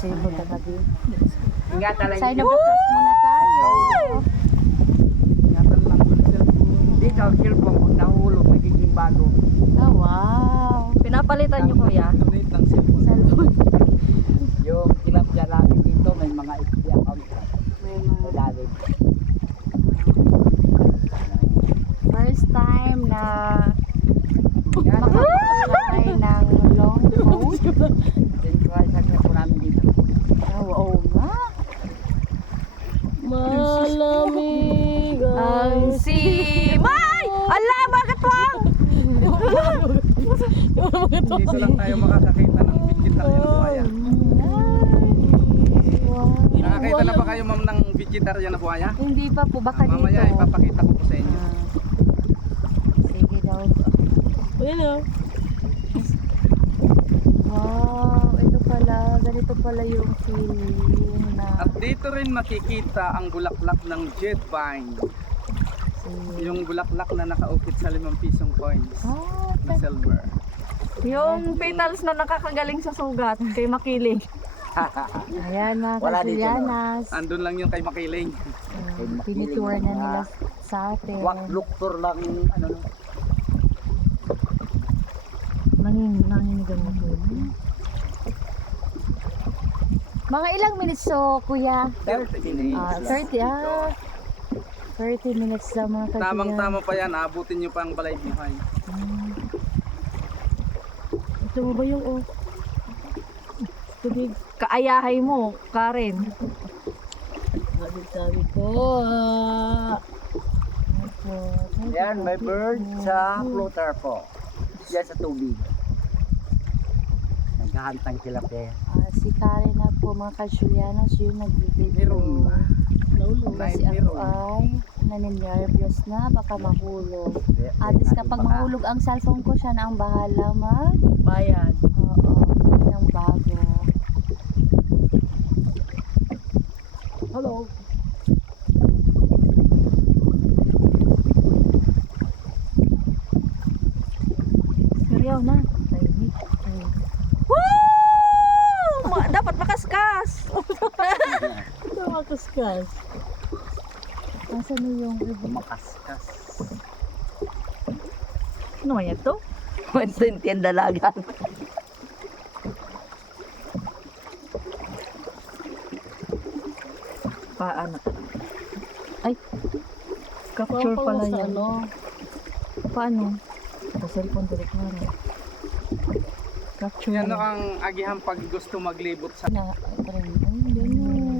cellphone ka gabi. Ingatan lang. Sign of the cross muna tayo. Ingatan lang ko ng cellphone. Di ka cellphone kung nahulog, nagiging bago. Ah, wow. Pinapalitan niyo kuya? Donate ng cellphone. Cellphone. Yung tilapia namin dito, may mga FB account. May mga Madali. first time na makapag-apply ng long coat. Central sa po namin dito. Ah, oo nga. Malamig Ang simay! Ala, bakit wang? Dito lang tayo makakakita ng vegetarian na buhaya. Nakakita na ba kayo ma'am ng vegetarian na buhaya? Hindi pa po, baka dito. Mamaya ipapakita ko po sa inyo. Ah, sige daw. Ayan o. Wow, ito pala, ganito pala yung feeling na At dito rin makikita ang bulaklak ng jet vine. Yung bulaklak na nakaukit sa 5 pisong coins Ah, na silver. yung petals na nakakagaling sa sugat kay Makiling. Ayan mga Wala dito, Kasulianas. Andun lang yung kay Makiling. Pinitour na nila sa atin. Luktor lang ano no. Nangingigan mo po. Mga ilang minutes so kuya? 30 minutes. 30 30 minutes lang mga kasulianas. Tamang-tama pa yan, abutin nyo pa ang balay buhay. Ito mo ba yung tubig? Kaayahay mo, Karen. Sabi ko. Yan, may bird sa floater po. Yan sa tubig. Naghahantang sila pe. Si Karen na po mga Kasulianas yung nag-video. Meron ba? Kasi ako ay nanininervyos na baka mahulog. At least kapag mahulog ang cellphone ko, siya na ang bahala Bayan. Oo, yung bago. Hello. Seryo na. Woo! Dapat makaskas. Ito makaskas. Nasaan na yung Makaskas. ano man yan to? Ito yung dalagan. Paano? Ay, capture pala Sa yan. ano? Paano? Sa cellphone direct na rin. Capture Yan na. ang agihan pag gusto maglibot sa Ito rin.